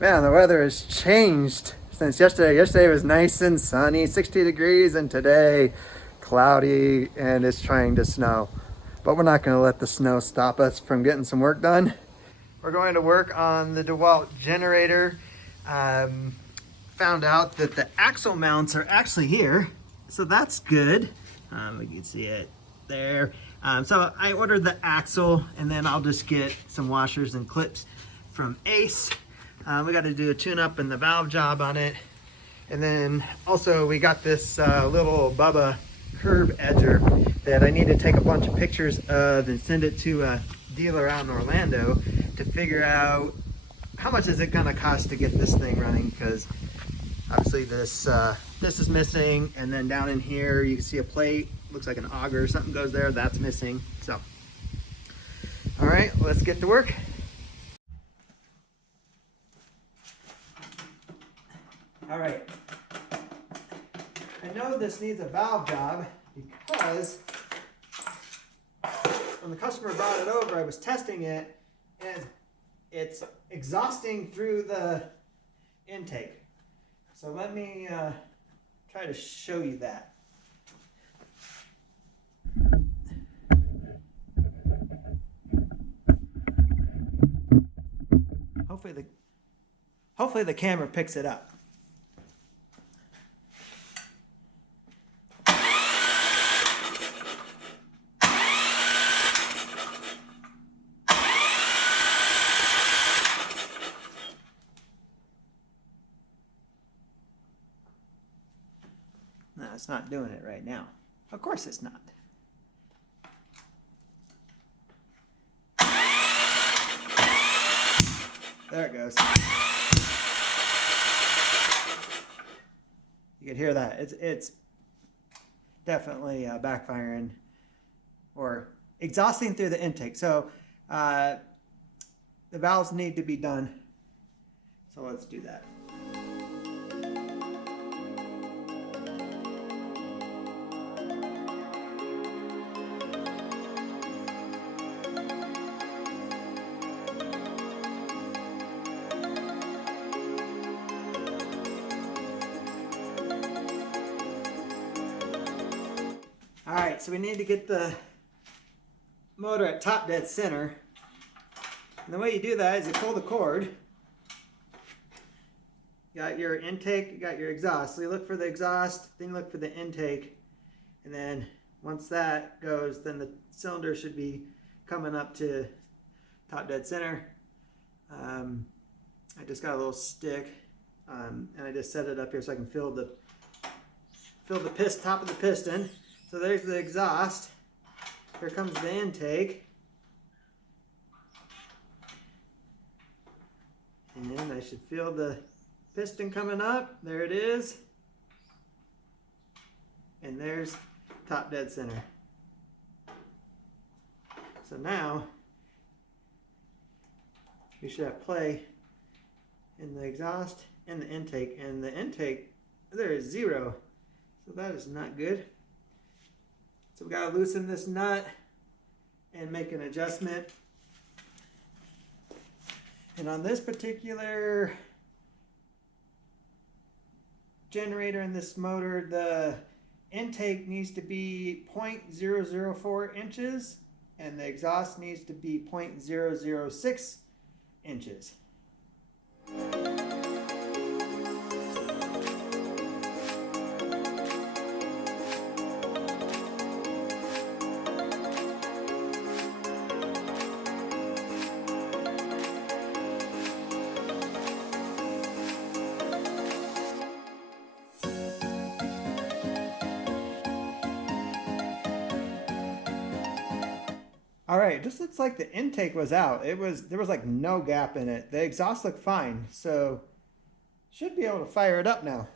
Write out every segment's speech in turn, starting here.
Man, the weather has changed since yesterday. Yesterday was nice and sunny, 60 degrees, and today cloudy and it's trying to snow. But we're not going to let the snow stop us from getting some work done. We're going to work on the Dewalt generator. Found out that the axle mounts are actually here, so that's good. You can see it there. So I ordered the axle, and then I'll just get some washers and clips from Ace. We got to do a tune-up and the valve job on it. And then also we got this little Bubba curb edger that I need to take a bunch of pictures of and send it to a dealer out in Orlando to figure out how much is it going to cost to get this thing running, because obviously this is missing, and then down in here you can see a plate, looks like an auger, something goes there, that's missing. So all right, let's get to work. All right, I know this needs a valve job because when the customer brought it over, I was testing it and it's exhausting through the intake. So let me try to show you that. Hopefully the camera picks it up. No, it's not doing it right now. Of course it's not. There it goes. You can hear that. It's definitely backfiring or exhausting through the intake. So the valves need to be done. So let's do that. All right, so we need to get the motor at top dead center. And the way you do that is you pull the cord. You got your intake, you got your exhaust. So you look for the exhaust, then you look for the intake. And then once that goes, then the cylinder should be coming up to top dead center. I just got a little stick and I just set it up here so I can fill the top of the piston. So there's the exhaust. Here comes the intake. And I should feel the piston coming up. There it is. And there's top dead center. So now we should have play in the exhaust and the intake. And the intake, there is 0. So that is not good. So we got to loosen this nut and make an adjustment. And on this particular generator in this motor, the intake needs to be 0.004 inches and the exhaust needs to be 0.006 inches. All right, it just looks like the intake was out. There was like no gap in it. The exhaust looked fine, so should be able to fire it up now.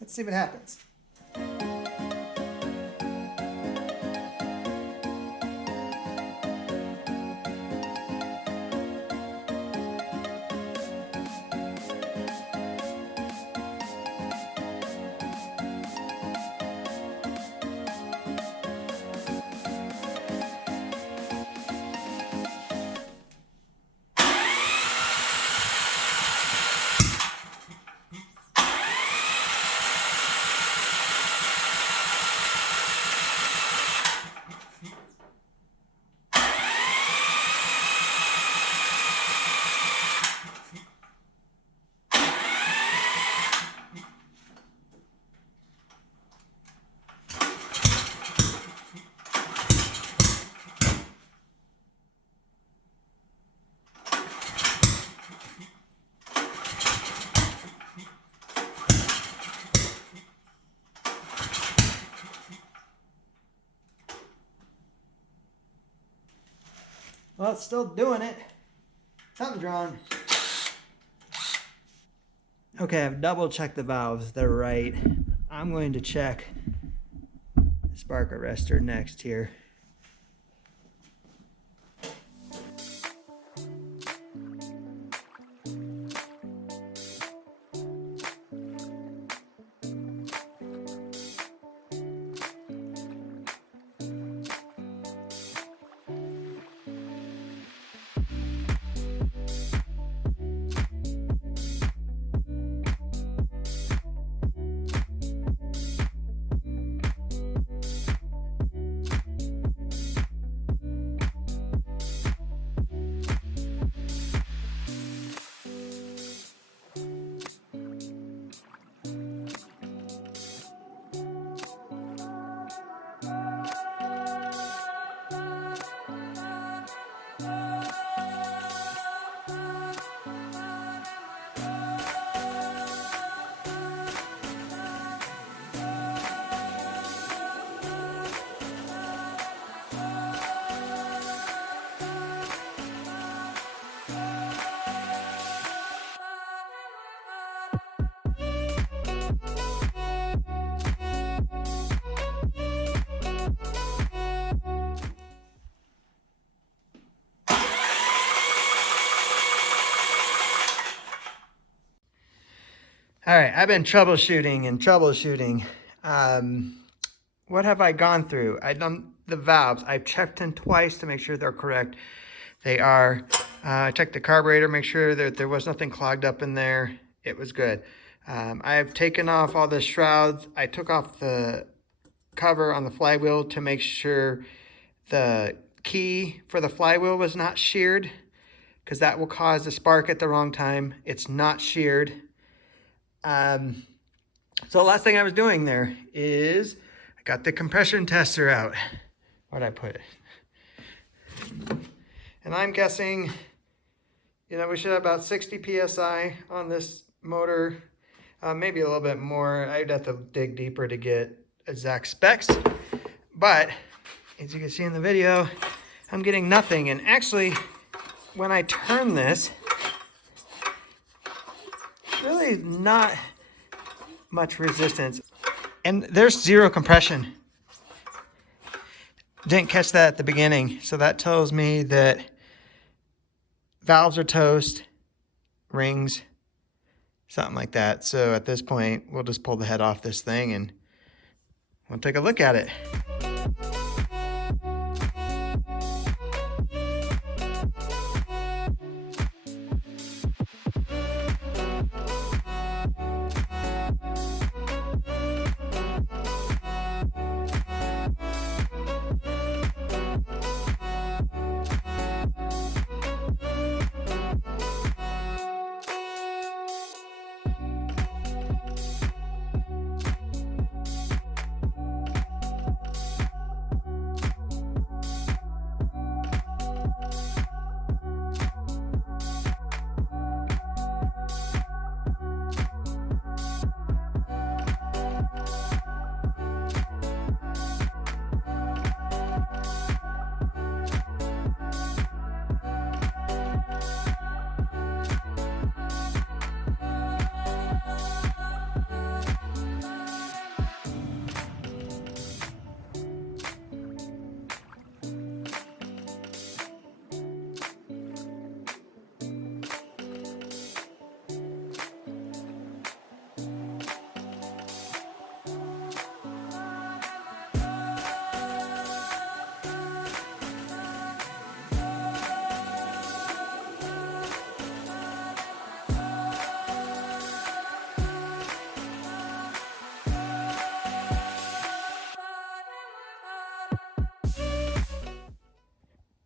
Let's see what happens. Well, it's still doing it. Something's wrong. Okay, I've double checked the valves. They're right. I'm going to check the spark arrestor next here. All right, I've been troubleshooting and troubleshooting. What have I gone through? I've done the valves. I've checked them twice to make sure they're correct. They are. I checked the carburetor, make sure that there was nothing clogged up in there. It was good. I've taken off all the shrouds. I took off the cover on the flywheel to make sure the key for the flywheel was not sheared, because that will cause a spark at the wrong time. It's not sheared. So the last thing I was doing there is I got the compression tester out. Where'd I put it? And I'm guessing, you know, we should have about 60 PSI on this motor, maybe a little bit more. I'd have to dig deeper to get exact specs, but as you can see in the video, I'm getting nothing. And actually, when I turn this, really not much resistance, and there's zero compression. Didn't catch that at the beginning, so that tells me that valves are toast, rings, something like that. So at this point, we'll just pull the head off this thing and we'll take a look at it.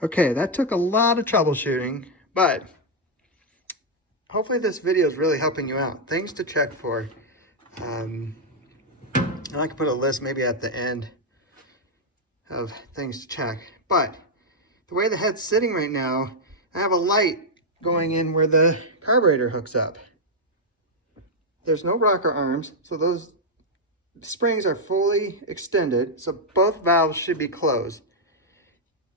Okay, that took a lot of troubleshooting, but hopefully this video is really helping you out. Things to check for. And I can put a list maybe at the end of things to check. But the way the head's sitting right now, I have a light going in where the carburetor hooks up. There's no rocker arms, so those springs are fully extended, so both valves should be closed.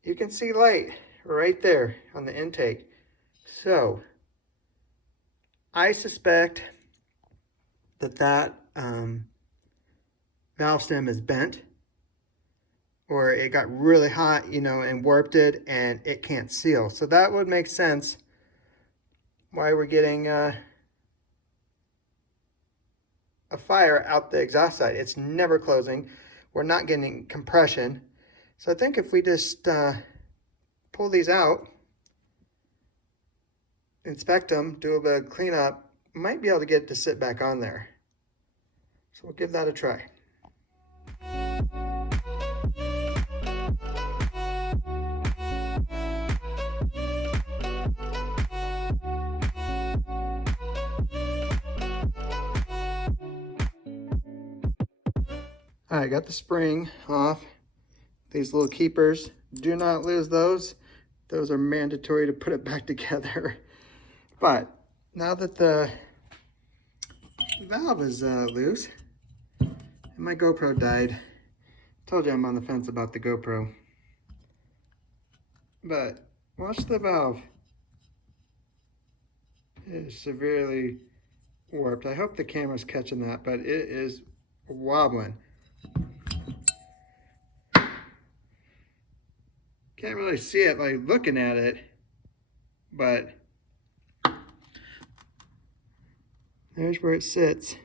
You can see light right there on the intake. So I suspect that valve stem is bent, or it got really hot, you know, and warped it, and it can't seal. So that would make sense why we're getting a fire out the exhaust side. It's never closing. We're not getting compression. So I think if we just pull these out, inspect them, do a bit of cleanup, might be able to get it to sit back on there. So we'll give that a try. All right, got the spring off. These little keepers, do not lose those. Those are mandatory to put it back together. But now that the valve is loose, and my GoPro died. Told you I'm on the fence about the GoPro. But watch the valve. It is severely warped. I hope the camera's catching that, but it is wobbling. Can't really see it like looking at it, but there's where it sits.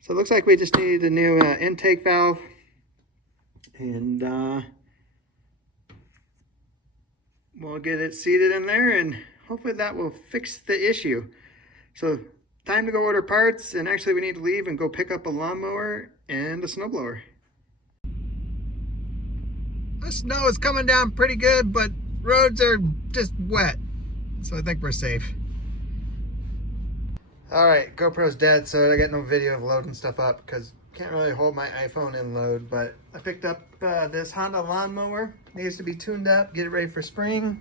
So it looks like we just need a new intake valve, and we'll get it seated in there, and hopefully that will fix the issue. So time to go order parts, and actually we need to leave and go pick up a lawnmower and a snowblower. The snow is coming down pretty good, but roads are just wet, so I think we're safe. All right, GoPro's dead, so I got no video of loading stuff up because can't really hold my iPhone in load. But I picked up this Honda lawnmower. Needs to be tuned up, get it ready for spring.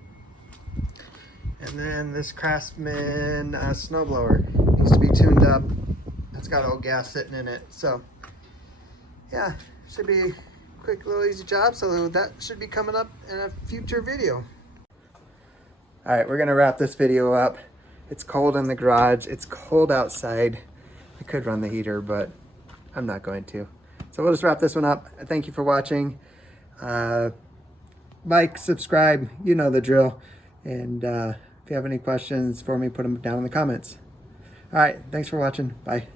And then this Craftsman snowblower needs to be tuned up. It's got old gas sitting in it. So yeah, should be a quick little easy job. So that should be coming up in a future video. All right, we're gonna wrap this video up. It's cold in the garage. It's cold outside. I could run the heater, but I'm not going to. So we'll just wrap this one up. Thank you for watching. Like, subscribe, you know the drill. And if you have any questions for me, put them down in the comments. All right, thanks for watching. Bye.